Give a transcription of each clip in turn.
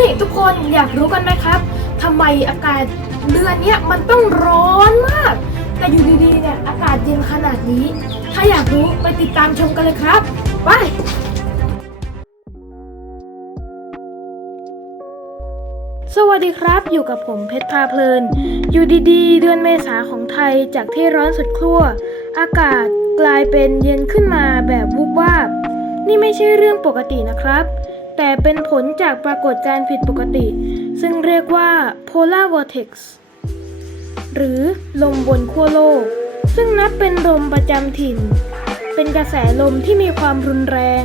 นี่ทุกคนอยากรู้กันไหมครับทำไมอากาศเดือนเนี้ยมันต้องร้อนมาก แต่อยู่ดีๆเนี่ยอากาศเย็นขนาดนี้ ถ้าอยากรู้ไปติดตามชมกันเลยครับไปสวัสดีครับอยู่กับผมเพชรพาเพลิน อยู่ดีๆ เดือนเมษาของไทยจากที่ร้อนสุดขั้วอากาศกลายเป็นเย็นขึ้นมาแบบวูบวาบ นี่ไม่ใช่เรื่องปกตินะครับ แต่เป็นผลจากปรากฏการณ์ผิดปกติ ซึ่งเรียกว่า polar vortex หรือลมบนขั้วโลก ซึ่งนับเป็นลมประจำถิ่น เป็นกระแสลมที่มีความรุนแรง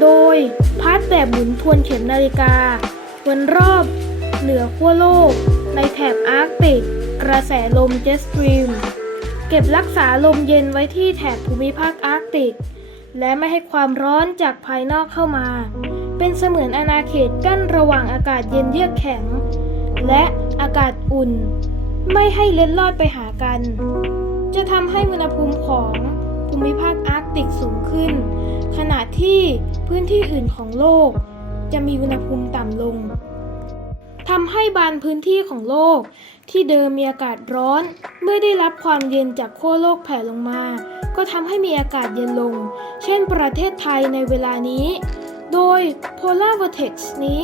โดยพัดแบบหมุนทวนเข็มนาฬิกา วนรอบ เหนือขั้วโลก ในแถบอาร์กติก กระแสลมเจตสตรีม เก็บรักษาลมเย็นไว้ที่แถบภูมิภาคอาร์กติก และไม่ให้ความร้อนจากภายนอกเข้ามา เป็นเสมือนอาณาเขตกั้นระหว่างอากาศเย็นเยือกแข็ง และอากาศอุ่น ไม่ให้เล็ดลอดไปหากัน จะทำให้อุณหภูมิของภูมิภาคอาร์กติกสูงขึ้น ขณะที่พื้นที่อื่นของโลก จะมีอุณหภูมิต่ำลงทำให้บานพื้นที่ของโลก ที่เดิมมีอากาศร้อน เมื่อได้รับความเย็นจากขั้วโลกแผ่ลงมา ก็ทำให้มีอากาศเย็นลง เช่นประเทศไทยในเวลานี้ โดย polar vortex นี้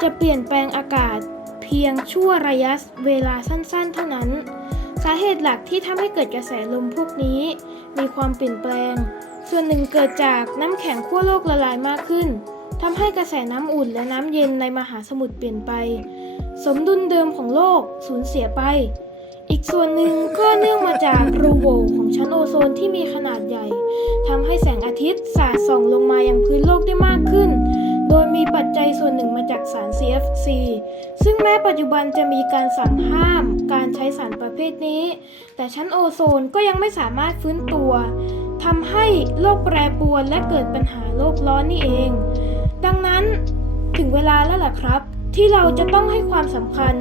จะเปลี่ยนแปลงอากาศเพียงชั่วระยะเวลาสั้นๆ เท่านั้น สาเหตุหลักที่ทำให้เกิดกระแสลมพวกนี้ มีความเปลี่ยนแปลง ส่วนหนึ่งเกิดจากน้ำแข็งขั้วโลกละลายมากขึ้นทำให้กระแสน้ำอุ่นและน้ำเย็นในมหาสมุทรเปลี่ยนไป สมดุลเดิมของโลกสูญเสียไป อีกส่วนหนึ่งก็เนื่องมาจากรูโหว่ของชั้นโอโซนที่มีขนาดใหญ่ทำให้แสงอาทิตย์สาดส่องลงมายังพื้นโลกได้มาก มีปัจจัยส่วนหนึ่งมาจากสาร CFC ซึ่งแม้ปัจจุบันจะมีการสั่งห้ามการใช้สารประเภทนี้ แต่ชั้นโอโซนก็ยังไม่สามารถฟื้นตัวทำให้โลกแปรปรวนและเกิดปัญหาโลกร้อนนี่เอง ดังนั้นถึงเวลาแล้วล่ะครับ ที่เราจะต้องให้ความสำคัญ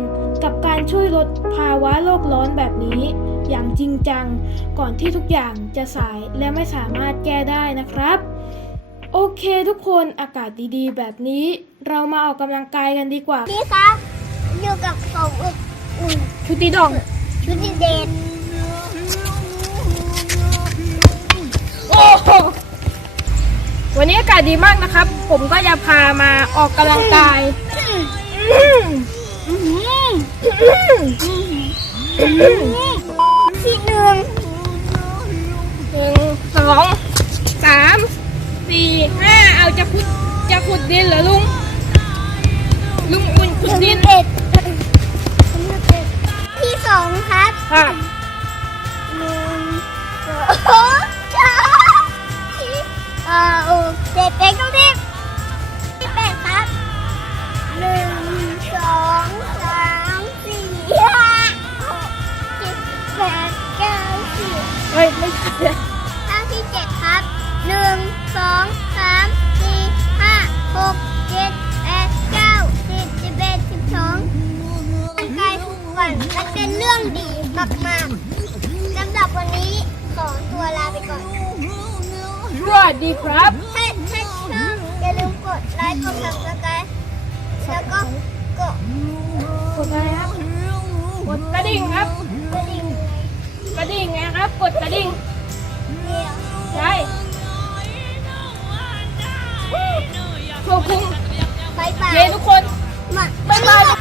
กับการช่วยลดภาวะโลกร้อนแบบนี้ อย่างจริงจังก่อนที่ทุกอย่างจะสายและไม่สามารถแก้ได้นะครับ โอเคทุกคนอากาศดีๆ แบบนี้ เรามาออกกำลังกายกันดีกว่านี่ครับอยู่กับของอบอุ่นชุติดองชุดดีเด่นโอ้โหวันนี้อากาศดีมากนะครับ ผมก็จะพามาออกกำลังกายอืมอืมอืมที่หนึ่งหนึ่งสองสาม สี่ห้าเอาจะขุดจะขุดดินเหรอลุง ลุงอุ่นขุดดินเอ็ดที่สองครับค่ะหนึ่งสองสามสี่ห้าหกเจ็ดแปดเก้าสิบที่แปดครับหนึ่งสองสามสี่ห้าหกเจ็ดแปดเก้าสิบเฮ้ยไม่ใช่ท่าที่เจ็ดครับ หนึ่งสองสามสี่ห้าหกเจ็ดแปดสิบเอ็ดสิบสองร่างกายทุกวันมันเป็นเรื่องดีมากๆสำหรับวันนี้ขอตัวลาไปก่อนสวัสดีครับถ้าถ้าชอบอย่าลืมกดไลค์กดซับสไครต์แล้วก็กดกดอะไรครับกดกระดิ่งครับกระดิ่งกระดิ่งไงครับ กดกระดิ่ง ใช่ คุมไปไปเอเทุกคน บ๊ายบาย